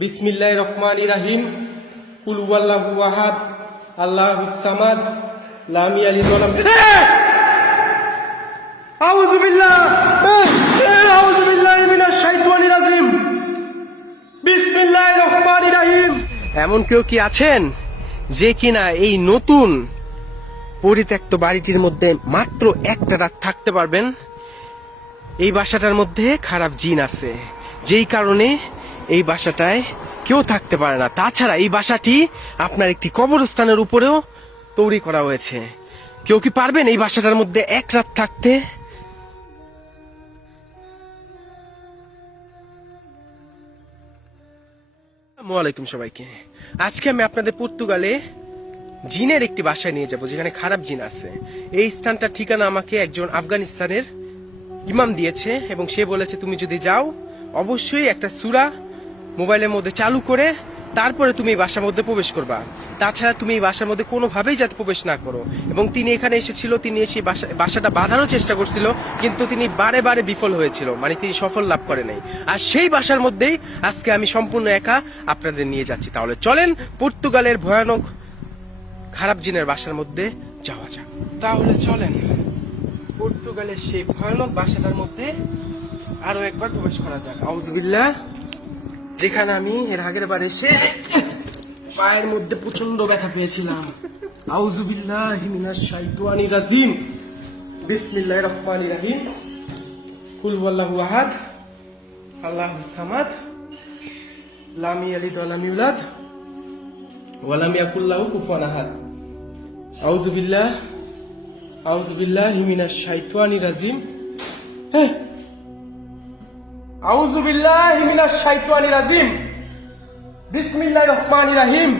বিসমিল্লাহির রহমানির রহিম। কুল হুয়াল্লাহু আহাদ, আল্লাহুস সামাদ, লাম ইয়ালিদ ওয়া লাম আউযু বিল্লাহি মিনাশ শাইতানির রাজিম। বিসমিল্লাহির রহমানির রহিম। এমন কেউ কি আছেন যে কিনা এই নতুন পরিত্যক্ত বাড়িটির মধ্যে মাত্র একটা রাত থাকতে পারবেন? এই বাসাটার মধ্যে খারাপ জিন আছে, যেই কারণে এই বাসাটায় কেউ থাকতে পারে না। তাছাড়া এই বাসাটি আপনার একটি কবরস্থানের উপরেও তৈরি করা হয়েছে। কেউ কি পারবেন এই বাসাটার মধ্যে এক রাত থাকতে? আসসালামু আলাইকুম সবাইকে। আজকে আমি আপনাদের পর্তুগালে জিনের একটি বাসায় নিয়ে যাব যেখানে খারাপ জিন আছে। এই স্থানটার ঠিকানা আমাকে একজন আফগানিস্তানের ইমাম দিয়েছে এবং সে বলেছে তুমি যদি যাও অবশ্যই একটা সূরা মোবাইলের মধ্যে চালু করে তারপরে তুমি এই বাসার মধ্যে প্রবেশ করবা। তাছাড়া তুমি এই বাসার মধ্যে কোনোভাবেই যাতে প্রবেশ না করো। এবং তিনি এখানে এসেছিল, তিনি এসে বাসাটা বাঁধারও চেষ্টা করছিল, কিন্তু তিনি বারে বারে বিফল হয়েছিল, মানে তিনি সফল লাভ করে নাই। আর সেই বাসার মধ্যেই আজকে আমি সম্পূর্ণ একা আপনাদের নিয়ে যাচ্ছি। তাহলে চলেন পর্তুগালের ভয়ানক খারাপ জিনের বাসার মধ্যে যাওয়া যাক। তাহলে চলেন পর্তুগালের সেই ভয়ানক বাসাটার মধ্যে আরো একবার প্রবেশ করা যাক। আউযুবিল্লাহ। যেখানে আমি এর আগের বার এসে পায়ের মধ্যে প্রচন্ড ব্যথা পেয়েছিলাম। আউযুবিল্লাহি মিনাশ শাইতানির রাজিম। বিসমিল্লাহির রহমানির রহিম। কুল হুয়াল্লাহু আহাদ, আল্লাহুস সামাদ, লাম ইয়ালিদ ওয়া লাম ইউলাদ ওয়া লাম ইয়াকুল লাহু কুফুয়ান আহাদ। আউযুবিল্লাহি মিনাশ শাইতানির রাজিম। আউযুবিল্লাহি মিনাশ শাইতানির রাজিম। বিসমিল্লাহির রহমানির রহিম।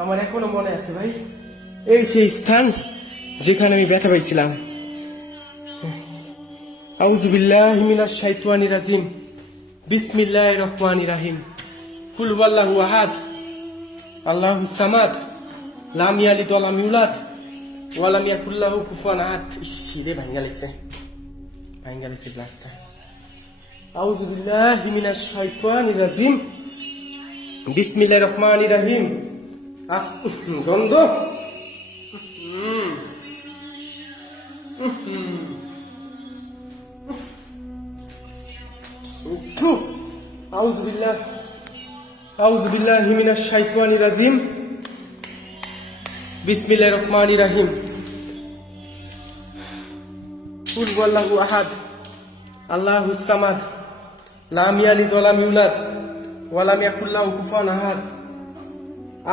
আমার এখনো মনে আছে ভাই, এই সেই স্থান যেখানে আমি ব্যথা পাইছিলাম। আউযুবিল্লাহি মিনাশ শাইতানির রাজিম। বিসমিল্লাহির রহমানির রহিম। কুল হুয়াল্লাহু আহাদ, আল্লাহুস সামাদ, লাম ইয়ালিদ ওয়া লাম ইউলাদ ওয়া লাম ইয়াকুল লাহু কুফুয়ান আহাদ। ইসরে ভাঙালিছে গ্লাসটা। আউযুবিল্লাহি মিনাশ শাইতানির রাজিম। বিসমিল্লাহির রহমানির রহিম। গন্ধ। আউযুবিল্লাহি মিনাশ শাইতানির রাজিম। বিসমিল্লাহির রহমানির রহিম। কুল হুয়াল্লাহু আহাদ, আল্লাহুস সামাদ, লাম ইয়ালিদ ওয়া লাম ইউলাদ ওয়া লাম ইয়াকুল লাহু কুফুয়ান আহাদ।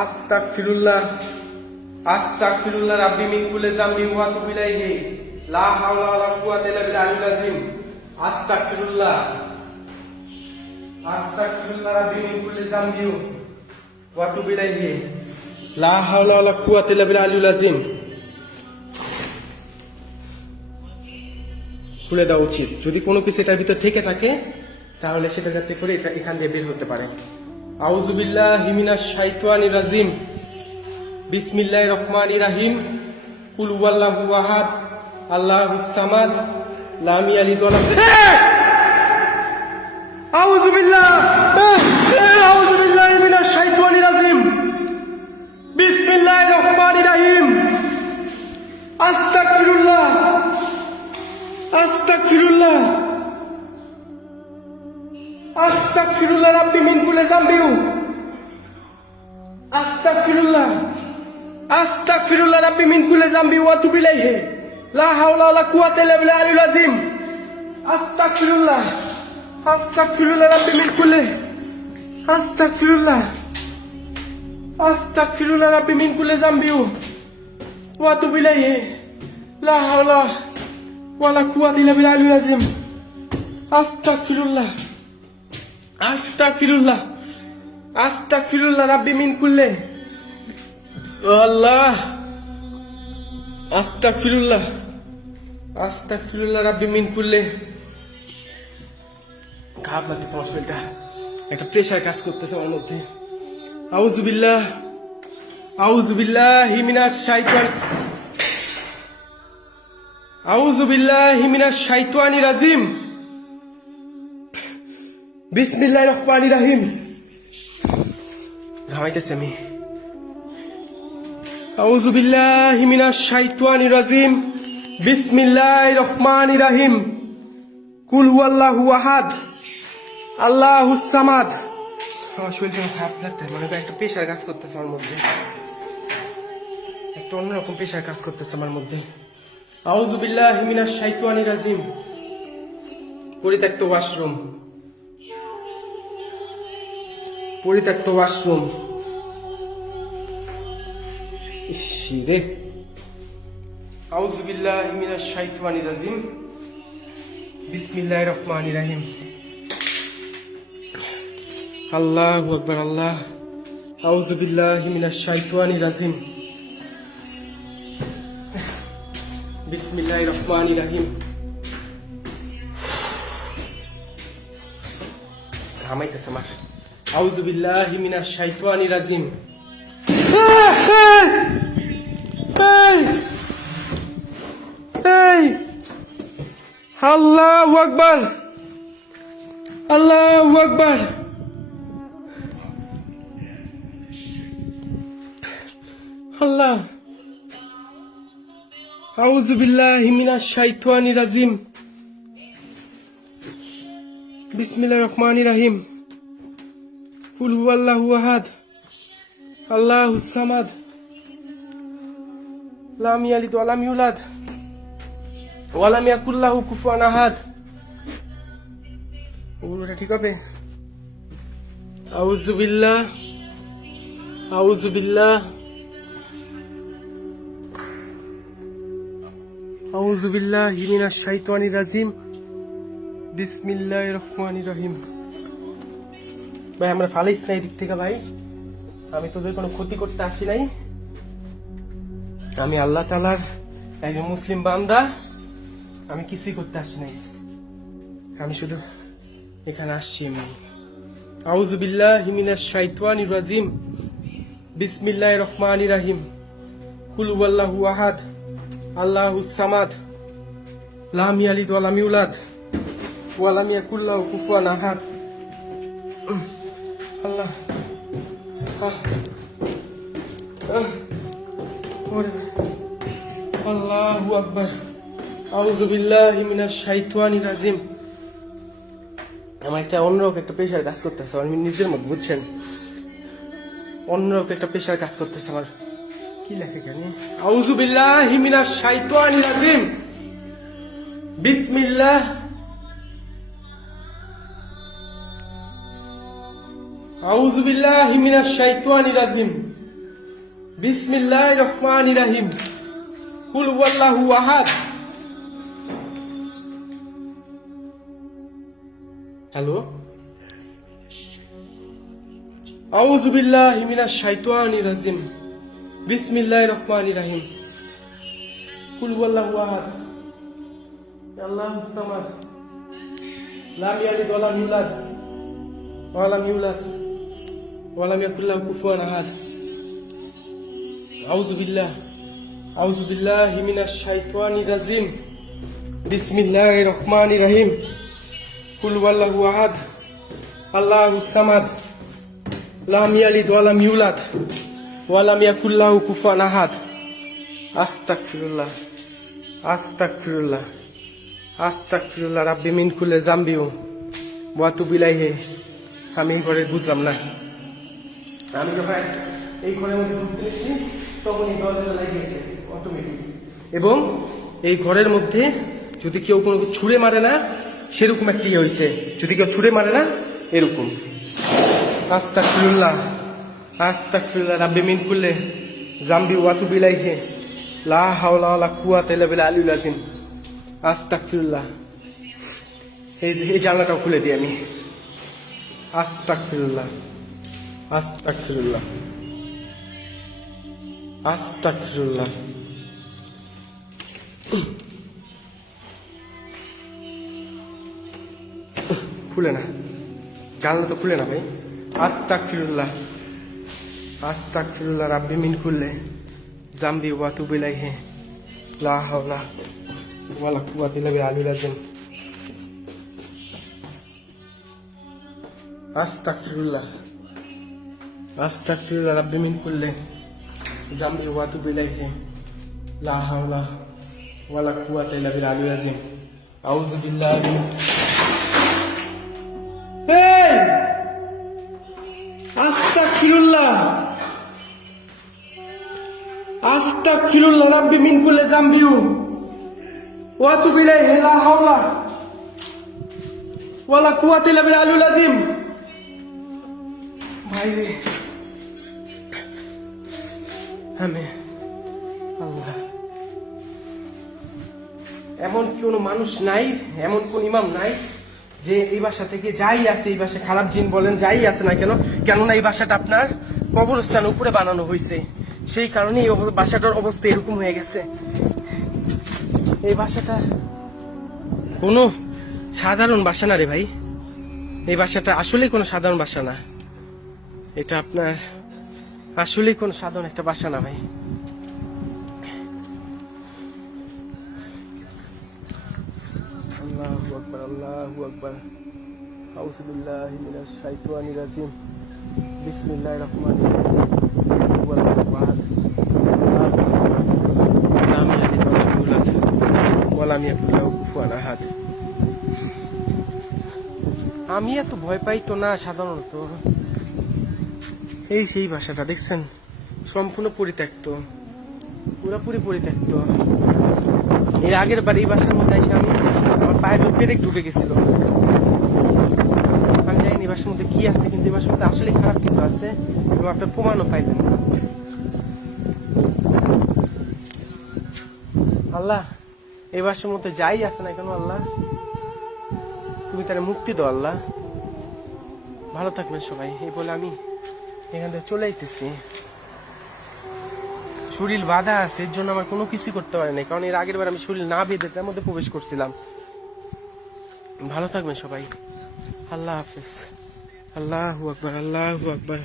আস্তাগফিরুল্লাহ রাব্বি মিন কুল্লি যামবি ওয়া আতুবু ইলাইহি। লা হাওলা ওয়া লা কুওয়াতা ইল্লা বিল্লাহিল আযীম। আস্তাগফিরুল্লাহ রাব্বি মিন কুল্লি যামবি ওয়া আতুবু ইলাইহি। লা হাওলা ওয়া লা কুওয়াতা ইল্লা বিল্লাহিল আযীম। খুলে দেওয়া উচিত, যদি কোনো কিছু এটার ভিতর থেকে থাকে তাহলে সেটা যাতে করে এটা এখান দিয়ে বের হতে পারে। আউযুবিল্লাহি মিনাশ শাইতানির রাজিম। বিসমিল্লাহির রহমানির রহিম। কুল হুয়াল্লাহু আহাদ, আল্লাহুস সামাদ, লাম ইয়ালিদ ওয়া লাম আউযুবিল্লাহি মিনাশ শাইতানির রাজিম। বিসমিল্লাহির রহমানির রহিম। আস্তাগফিরুল্লাহ রাব্বি মিন কুল্লি যামবি। আস্তাগফিরুল্লাহ রাব্বি মিন কুল্লি যামবি ওয়া আতুবু ইলাইহি। লা হাওলা ওয়া লা কুওয়াতা ইল্লা বিল্লাহিল আযীম। আস্তাগফিরুল্লাহ রাব্বি মিন কুল্লি রাব্বি মিন কুল্লি যামবি ওয়া আতুবু ইলাইহি। লা হাওলা ওয়া লা কুওয়াতা ইল্লা বিল্লাহিল আযীম। আস্তাগফিরুল্লাহ রাব্বি মিন কুল্লি আল্লাহ। আস্তাগফিরুল্লাহ রাব্বি মিন কুল্লি। খারাপ লাগতেছে আমার শরীরটা, একটা প্রেশার কাজ করতেছে আমার মধ্যে। আউযুবিল্লাহি মিনাশ শাইতানির রাজিম। বিসমিল্লাহির রহমানির রহিম। ঘামাইতেছে আমি। আউযু বিল্লাহি মিনাশ শাইতানির রাজিম। বিসমিল্লাহির রহমানির রহিম। কুল হুয়াল্লাহু আহাদ আল্লাহুস সামাদ। আমার শরীরটা খারাপ লাগছে, মনে হয় একটা প্রেশার কাজ করতেছে আমার মধ্যে, একটা অন্যরকম প্রেশার কাজ করতেছে আমার মধ্যে। আউযু বিল্লাহি মিনাশ শাইতানির রাজিম। পরিত্যক্ত ওয়াশরুম, পরিত্যক্ত ওয়াশরুম। ইসরে। আউযু বিল্লাহি মিনাশ শাইতানির রাজিম। বিসমিল্লাহির রহমানির রহিম। আল্লাহু আকবার। আল্লাহ। আউযু বিল্লাহি মিনাশ শাইতানির রাজিম। বিসমিল্লাহির রহমানির রহিম। ঘামাইতেছে আমার। আউযু বিল্লাহি মিনাশ শাইতানির রাজিম। আল্লাহু আকবার। আল্লাহু আকবার। আল্লাহ। আউযু বিল্লাহি মিনাশ শাইতানির রাজিম। বিসমিল্লাহির রহমানির রহিম। কুল হুয়াল্লাহু আহাদ আল্লাহুস সামাদ লাম ইয়ালিদ ওয়া লাম ইউলাদ ওয়া লাম ইয়াকুল লাহু কুফুয়ান আহাদ। ওটা ঠিক হবে? আউযু বিল্লাহ। আউযু বিল্লাহ। আউযু বিল্লাহি মিনাশ শাইতানির রাজিম। বিসমিল্লাহির রহমানির রহিম। ভাই আমরা ফালাইস না এদিক থেকে ভাই, আমি তোদের কোনো ক্ষতি করতে আসি নাই। আমি আল্লাহ তাআলার একজন মুসলিম বান্দা, আমি কিছুই করতে আসি নাই, আমি শুধু এখানে আসছি এমনি। আউযু বিল্লাহি মিনাশ শাইতানির রাজিম। বিসমিল্লাহির রহমানির রহিম। কুল হুয়াল্লাহু আহাদ আল্লাহুস সামাদ লাম ইয়ালিদ ওয়া লাম ইউলাদ ওয়া লাম ইয়াকুল লাহু কুফুয়ান আহাদ। আল্লাহ। আল্লাহু আকবার। আউযু বিল্লাহি মিনাশ শাইতানির রাজিম। আমার একটা অন্যরকম একটা প্রেশার কাজ করতেছে আমি নিজের মধ্যে, বুঝছেন? অন্যরকম একটা প্রেশার কাজ করতেছে আমার। কি লেখে কেন? আউযু বিল্লাহি মিনাশ শাইতানির রাজিম। বিসমিল্লাহ। আউযু বিল্লাহি মিনাশ শাইতানির রাজিম। বিসমিল্লাহির রহমানির রহিম। কুল হুয়াল্লাহু আহাদ। হ্যালো। আউযু বিল্লাহি মিনাশ শাইতানির রাজিম। বিসমিল্লাহির রহমানির রহিম। কুল হুয়াল্লাহু আহাদ আল্লাহুস সামাদ লাম ইয়ালিদ ওয়া লাম ইউলাদ ওয়া লাম ইউলাদ ওয়া লাম ইয়াকুল লাহু কুফুয়ান আহাদ। আউযু বিল্লাহি মিনাশ শাইতানির রাজিম। বিসমিল্লাহির রহমানির রহিম। কুল হুয়াল্লাহু আহাদ আল্লাহুস সামাদ লাম ইয়ালিদ ওয়া লাম ইউলাদ ওয়া লাম ইয়াকুল লাহু কুফুয়ান আহাদ। আস্তাগফিরুল্লাহ। আস্তাগফিরুল্লাহ। আস্তাগফিরুল্লাহ রাব্বি মিন কুল্লি যামবি ওয়া আতুবু ইলাইহি। আমি এই ঘরে বুঝলাম না, আমি যখন এই ঘরের মধ্যে ঢুকতে এসেছি তখন এই দরজাটা লাগিয়েছে অটোমেটিক, এবং এই ঘরের মধ্যে যদি কেউ কোনো ছুঁড়ে মারে না সেরকম একটা ইয়ে হয়েছে, যদি কেউ ছুঁড়ে মারে না এরকম। আস্তাগফিরুল্লাহ। আস্তাগফিরুল্লাহ রাব্বি মিন কুল্লি যামবি ওয়া আতুবু ইলাইহি। লা হাওলা ওয়ালা কুওয়াতা ইল্লা বিল্লাহিল আলিয়্যিল আযীম। আস্তাগফিরুল্লাহ। এই জানলাটাও খুলে দিই আমি। আস্তাগফিরুল্লাহ। আস্তাগফিরুল্লাহ। আস্তাগফিরুল্লাহ। খুলে না, জানলা তো খুলে না ভাই। আস্তাগফিরুল্লাহ। আস্তাগফিরুল্লাহ রাব্বি মিন কুল্লি যামবি ওয়া আতুবু ইলাইহি। লা হাওলা ওয়ালা কুওয়াতা ইল্লা বিল্লাহিল আলিয়্যিল আযীম। আস্তাগফিরুল্লাহ আস্তাগফিরুল্লাহ রাব্বি মিন কুল্লি জামবি ওয়া আতুবু ইলাইহি লা হাওলা ওয়ালা কুওয়াতা ইল্লা বিল আলিয়্যিল আযীম আউযু বিল্লাহি এই আস্তাগফিরুল্লাহ আস্তাগফিরুল্লাহ রাব্বি মিন কুল্লি জামবি ওয়া আতুবু ইলাইহি লা হাওলা ওয়ালা কুওয়াতা ইল্লা বিল আলিয়্যিল আযীম। ভাই রে আমি আল্লাহ, এমন কোন মানুষ নাই, এমন কোন ইমাম নাই যে এই বাসা থেকে যাই আছে, এই বাসা খারাপ জিন বলেন যাই আছে না কেন, কেননা এই বাসাটা আপনার কবরস্থান উপরে বানানো হয়েছে, সেই কারণে এই বাসাটার অবস্থা এরকম হয়ে গেছে। এই বাসাটা কোনো সাধারণ বাসা না রে ভাই, এই বাসাটা আসলে কোনো সাধারণ বাসা না, এটা আপনার আসলে কোন সাধারণ একটা বাসা না ভাই। আল্লাহু আকবার আল্লাহু আকবার আউযু বিল্লাহি মিনাশ শাইতানির রাজিম বিসমিল্লাহির রহমানির রহিম ওয়াল্লাহু আহাদ লাম ইয়ালিদ ওয়ালাম ইউলাদ ওয়ালাম ইয়াকুল লাহু কুফুয়ান আহাদ। আমি এত ভয় পাই তো না সাধারণত। এই সেই বাসাটা দেখছেন, সম্পূর্ণ পরিত্যক্ত, পুরোপুরি পরিত্যক্ত। এর আগের বার এই বাসার মধ্যে এসে আমি আমার পায়ের পেরেক ঢুকে গেছিল। আমি জানি এই বাসার মধ্যে কি আছে, কিন্তু এই বাসার মধ্যে আসলে খারাপ কিছু আছে এবং আপনার প্রমাণও পাইবেন না। আল্লাহ, এই বাসার মধ্যে যাই আছে না কেন আল্লাহ, তুমি তারা মুক্তি দাও আল্লাহ। ভালো থাকবেন সবাই, এই বলে আমি এখান থেকে চলে আইতেছি। শরীর বাধা আছে, এর জন্য আমার কোনো কিছু করতে পারে না, কারণ এর আগের বার আমি শরীর না বেঁধে তার মধ্যে প্রবেশ করছিলাম। ভালো থাকবেন সবাই, আল্লাহ হাফেজ। আল্লাহু আকবার আল্লাহু আকবার।